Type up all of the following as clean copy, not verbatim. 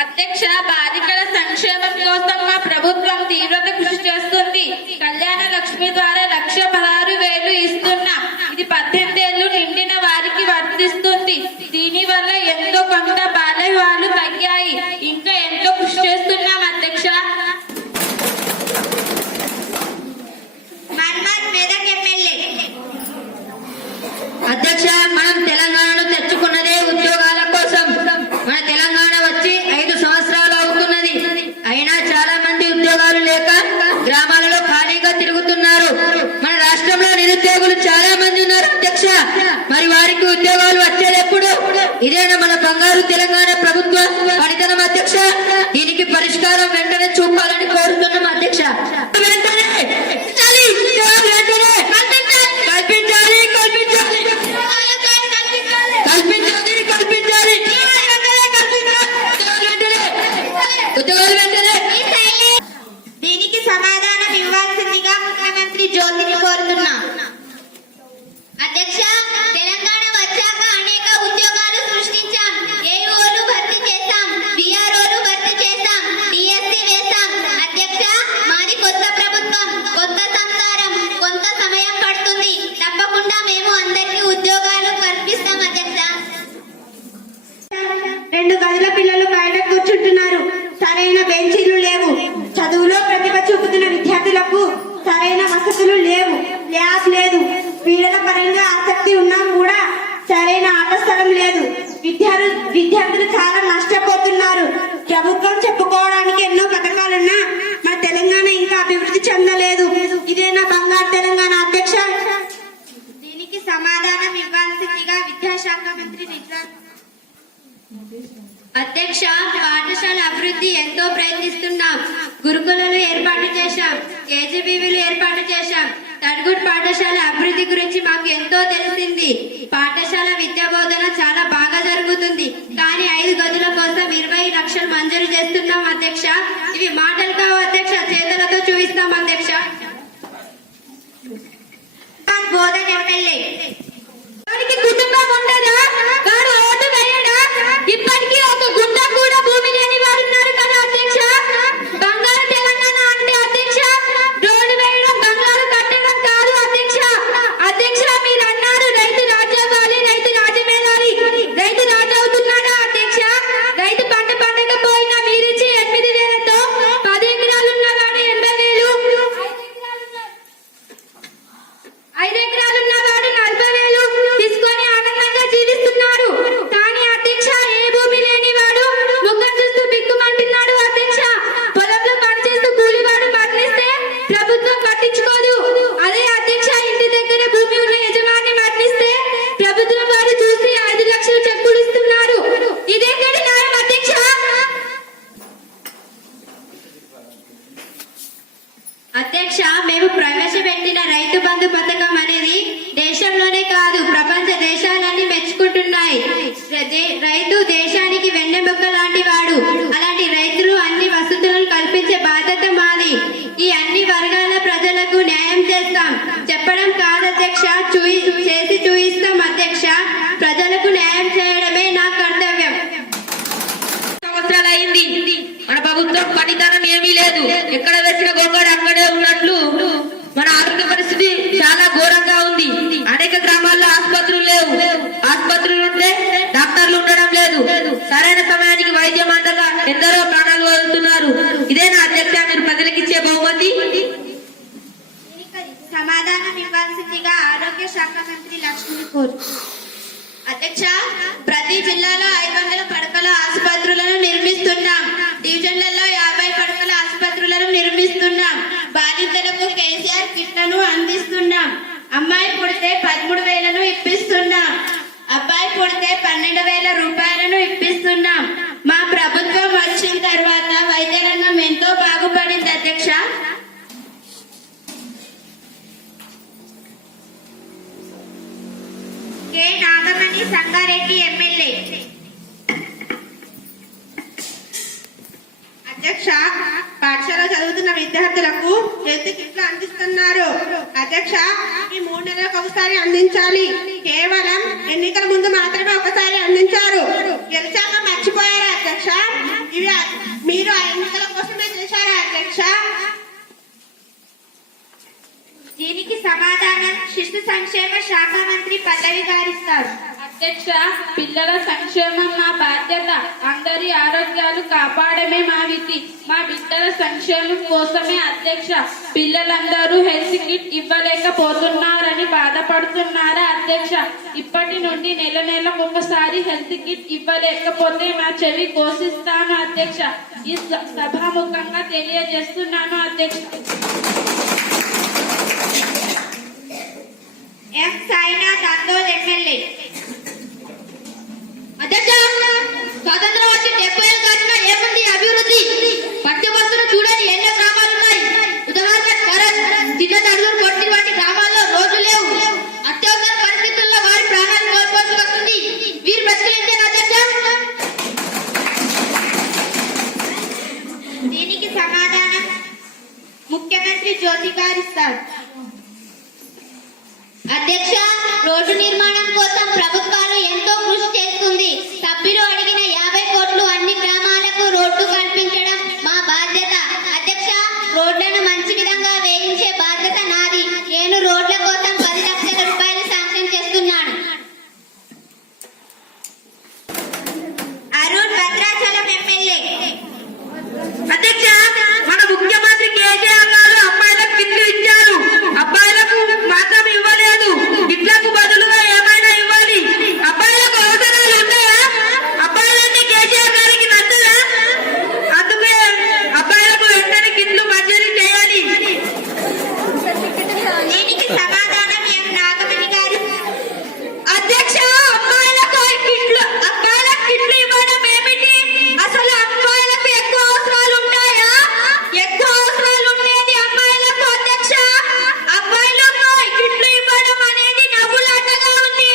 అధ్యక్ష, బాలికల సంక్షేమం కోసం మా ప్రభుత్వం తీవ్రత కృషి చేస్తుంది. కళ్యాణ లక్ష్మి ద్వారా 1,16,000 ఇస్తున్నాం. ఇది 18 ఏళ్లు నిండిన వారికి వర్తిస్తుంది. దీనివల్ల ఎంతో కొంత బాల్యాలు తగ్గాయి. ఇంకా ఎంతో కృషి చేస్తున్నాం అధ్యక్ష. అధ్యక్ష, మనం తెలంగాణను తెచ్చుకున్నదే ఉద్యోగాల కోసం. మన తెలంగాణ వచ్చి 5 సంవత్సరాలు అవుతున్నది. అయినా చాలా మంది ఉద్యోగాలు లేక గ్రామాలలో ఖాళీగా తిరుగుతున్నారు. మన రాష్ట్రంలో నిరుద్యోగులు చాలా మంది ఉన్నారు అధ్యక్ష. మరి వారికి ఉద్యోగాలు వచ్చేది ఎప్పుడు? ఇదేనా మన బంగారు తెలంగాణ ప్రభుత్వ పనితనం అధ్యక్ష? దీనికి పరిష్కారం వెంటనే చూపాలని కోరుతున్నాం అధ్యక్ష. వెంటనే దీనికి సమాధానం ఇవ్వాల్సిందిగా ముఖ్యమంత్రి జ్యోతిని కోరుతున్నా. అధ్యక్ష, తెలంగాణ వచ్చాక అనేక ఉద్యోగాలు సృష్టించాం. ఏఓలు భర్తీ చేశాం, విఆర్ఓలు భర్తీ చేశాం, డిఎస్సి వేశాం. అధ్యక్ష, మాది కొత్త ప్రభుత్వం, కొత్త సంస్కారం, కొంత సమయం పడుతుంది. తప్పకుండా మేము అందరికీ ఉద్యోగాలు కల్పిస్తాం అధ్యక్ష. 2 గదుల పిల్లలు బయట కూర్చుంటున్నారు. సరైన బెంచీలు లేవు. చదువులో ప్రతిభ చూపుతున్న విద్యార్థులకు సరైన వసతులు లేవు. ల్యాబ్ లేదు. క్రీడల పరంగా ఆసక్తి ఉన్నా కూడా సరైన ఆట స్థలం లేదు. విద్యార్థులు చాలా నష్టపోతున్నారు. ప్రభుత్వం చెప్పుకోవడానికి ఎన్నో పథకాలున్నా మా తెలంగాణ ఇంకా అభివృద్ధి చెందలేదు. ఇదే నా బంగారు తెలంగాణ అధ్యక్ష. దీనికి సమాధానం ఇవ్వాల్సిందిగా విద్యాశాఖ మంత్రి అధ్యక్ష, పాఠశాల అభివృద్ధి ఎంతో ప్రయత్నిస్తున్నాం. గురుకులను ఏర్పాటు చేశాం, కేజీబీవీలు ఏర్పాటు చేశాం. తడుగుడు పాఠశాల అభివృద్ధి గురించి మాకు ఎంతో తెలిసింది. పాఠశాల విద్యా బోధన చాలా బాగా జరుగుతుంది. కానీ 5 గదుల కోసం 20 లక్షలు మంజూరు చేస్తున్నాం అధ్యక్ష. ఇవి మాటలు కావు అధ్యక్ష, చేతులతో చూపిస్తాం అధ్యక్ష. బోధన ఎమ్మెల్యే కుటుంబం ఉండదా? వాడు ఓటు వేయడా? ఇప్పటికీ ఒక గుంట కూడా భూమి లేని వారు ఉన్నారు కదా అధ్యక్ష. బంగారు తెలంగాణ అంటే అధ్యక్ష రోడ్డు వేయడం, బంగారు కట్టడం కాదు అధ్యక్ష. అధ్యక్ష, మీరు అన్నారు రైతు రాజు అవ్వాలి, రైతు రాజమేలాలి. రైతు రాజు అవుతున్నాడా అధ్యక్ష? రైతు పంట పండకపోయినా మీరిచ్చి 8,000తో 10 ఎకరాలు ఉన్నవాడు 80,000, 5 ఎకరాలు ఉన్నవాడు 40,000 తీసుకొని ఆనందంగా జీవిస్తున్నాడు. కానీ అధ్యక్ష, ఏ భూమి లేని వాడు ముఖం చూస్తూ బిక్కుమంటున్నాడు అధ్యక్ష. పొలంలో పనిచేస్తూ కూలివాడు మరణిస్తే ప్రభుత్వం పట్టించుకోదు. అదే అధ్యక్ష, ఇంటి దగ్గర భూమి ఉన్న యజమాని మరణిస్తే ప్రభుత్వం వారు చూసి 5 లక్షలు చెక్కులు ఇస్తున్నారు. ఇదేంటి న్యాయం అధ్యక్ష? అధ్యక్ష, మేము ప్రవేశపెట్టిన రైతు బంధు పథకం అనేది దేశంలోనే కాదు ప్రపంచ దేశాలన్నీ మెచ్చుకుంటున్నాయి. రైతు దేశానికి వెన్నెముక లాంటి వాడు. అలాంటి రైతులు అన్ని వసతులను కల్పించే బాధ్యత మాది. ఈ అన్ని వర్గాల ప్రజలకు న్యాయం చేస్తాం. చెప్పడం కాదు అధ్యక్ష, చేసి చూయిస్తాం అధ్యక్ష. ప్రజలకు న్యాయం చేయడమే నా కర్తవ్యం. సంవత్సరాలు అయింది. మన ప్రభుత్వం పనితనం ఏమీ లేదు. ఎక్కడ వేసిన గొంగడు అక్కడే ఉన్నట్లు మన ఆరోగ్య పరిస్థితి చాలా ఘోరంగా ఉంది. అనేక గ్రామాల్లో ఆసుపత్రులు లేవు. ఆసుపత్రులు ఉంటే డాక్టర్లు ఉండడం లేదు. సరైన సమయానికి వైద్యం అందక ఎందరో ప్రాణాలు వదులుతున్నారు. ఇదేనా అధ్యక్ష మీరు ప్రజలకు ఇచ్చే బహుమతి? సమాధానం ఇవ్వాల్సిందిగా ఆరోగ్య శాఖ మంత్రి లక్ష్మణ్ కోరు. అధ్యక్ష, ప్రతి జిల్లాలో 500 పడకల ఆసుపత్రులను నిర్మిస్తున్నాం. డివిజన్లలో 50 పడకల ఆసుపత్రులను నిర్మిస్తున్నాం. బాధితులకు కేసీఆర్ కిట్లను అందిస్తున్నాం. అమ్మాయి పుడితే 13,000ను ఇప్పిస్తున్నాం. అబ్బాయి పుడితే 12,000 రూపాయలను ఇప్పిస్తున్నాం. మా ప్రభుత్వం వచ్చిన తర్వాత అధ్యక్ష, పాఠశాల చదువుతున్న విద్యార్థులకు హెల్త్ కిట్లు అందిస్తున్నారు. అధ్యక్ష, ఈ 3 నెలలకు ఒకసారి అందించాలి. కేవలం ఎన్నికల ముందు మాత్రమే ఒకసారి అందించారు. గెలిచాక మర్చిపోయారా అధ్యక్ష? ఇవి మీరు ఆ ఎన్నికల కోసమే చేశారా అధ్యక్ష? దీనికి సమాధానం శిశు సంక్షేమ శాఖ మంత్రి పల్లవి గారిస్తారు. అధ్యక్ష, పిల్లల సంక్షేమం మా బాధ్యత. అందరి ఆరోగ్యాలు కాపాడమే మా విధి. మా బిడ్డల సంక్షేమం కోసమే అధ్యక్ష. పిల్లలందరూ హెల్త్ కిట్ ఇవ్వలేకపోతున్నారని బాధపడుతున్నారా అధ్యక్ష? ఇప్పటి నుండి నెలకు ఒకసారి హెల్త్ కిట్ ఇవ్వలేకపోతే నా చెవి కోసిస్తాను అధ్యక్ష. ఈ సభాముఖంగా తెలియజేస్తున్నాను అధ్యక్ష. ఎం సాయినాథ్ అందోల్ ఎమ్మెల్యే. అధ్యక్ష, స్వాతంత్రం వచ్చి 70 ఏళ్ళు దాటినా ఏముంది అభివృద్ధి? పట్టి బస్సులు చూడని ఎన్నో గ్రామాలు ఉన్నాయి. ఉదాహరణ కరణ్, చిన్న తడుగురు కొట్టి వంటి గ్రామాల్లో రోడ్లు లేవు. అత్యవసర పరిస్థితుల్లో వారి ప్రాణాలు కోల్పోవాల్సి వస్తుంది. వీరు బ్రతికించారు అధ్యక్ష. దీనికి సమాధానం ముఖ్యమంత్రి జ్యోతి గారిస్తారు. అధ్యక్ష, రోడ్డు నిర్మాణం కోసం ప్రభుత్వాలు ఎంతో కృషి చేస్తుంది. సభ్యులు అడిగిన 50 కోట్లు అన్ని గ్రామాలకు రోడ్డు కల్పించడం మా బాధ్యత. అధ్యక్ష, రోడ్లను మంచి విధంగా వేయించే బాధ్యత నాది. నేను రోడ్ల కోసం 10 లక్షల రూపాయలు శాంక్షన్ చేస్తున్నాను. అరుణ్ భద్రాచలం ఎమ్మెల్యే. అధ్యక్ష, మన ముఖ్యమంత్రి కేసీఆర్ గారు అమ్మాయిలకు కిట్లు ఇచ్చారు. అబ్బాయిలకు మాత్రం ఇవ్వలేదు. కిట్లకు బదులుగా ఏమైనా ఇవ్వాలి. అబ్బాయిలకు అవసరాలు ఉంటాయా? అబ్బాయిలంటే కేసీఆర్ గారికి నచ్చదా? అందుకే అబ్బాయిలకు వెంటనే కిట్లు మంజూరు చేయాలి. దీనికి సమాధానం ఎం నాగమణి గారు. అధ్యక్ష, అబ్బాయిలకు కిట్లు ఇవ్వడం ఏమిటి? అసలు అబ్బాయిలకు ఎక్కువ అవసరాలు ఉంటాయా? ఎక్కువ అవసరాలు ఉండేది అమ్మాయిలకు అధ్యక్ష. అబ్బాయిలకు కిట్లు ఇవ్వడం అనేది నవ్వులాటగా ఉంది.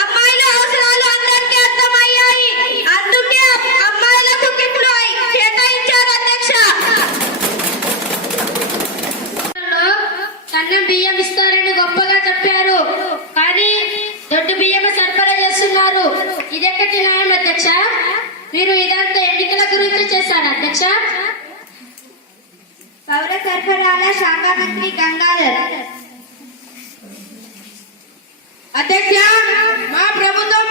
అమ్మాయిల అవసరాలు అందరికీ అర్థమయ్యాయి. అందుకే అమ్మాయిలకు కిట్లు కేటాయించారు అధ్యక్ష. సన్న బియ్యం ఇస్తారని గొప్పగా చెప్పారు, కానీ దొడ్డు బియ్యం సరఫరా చేస్తున్నారు. ఇదెక్కటి న్యాయం అధ్యక్ష? మీరు ఇదంతా ఎన్నికల గురించి చేశారు అధ్యక్ష. పౌర సరఫరాల శాఖ మంత్రి గంగాధర్. అధ్యక్ష, మా ప్రభుత్వం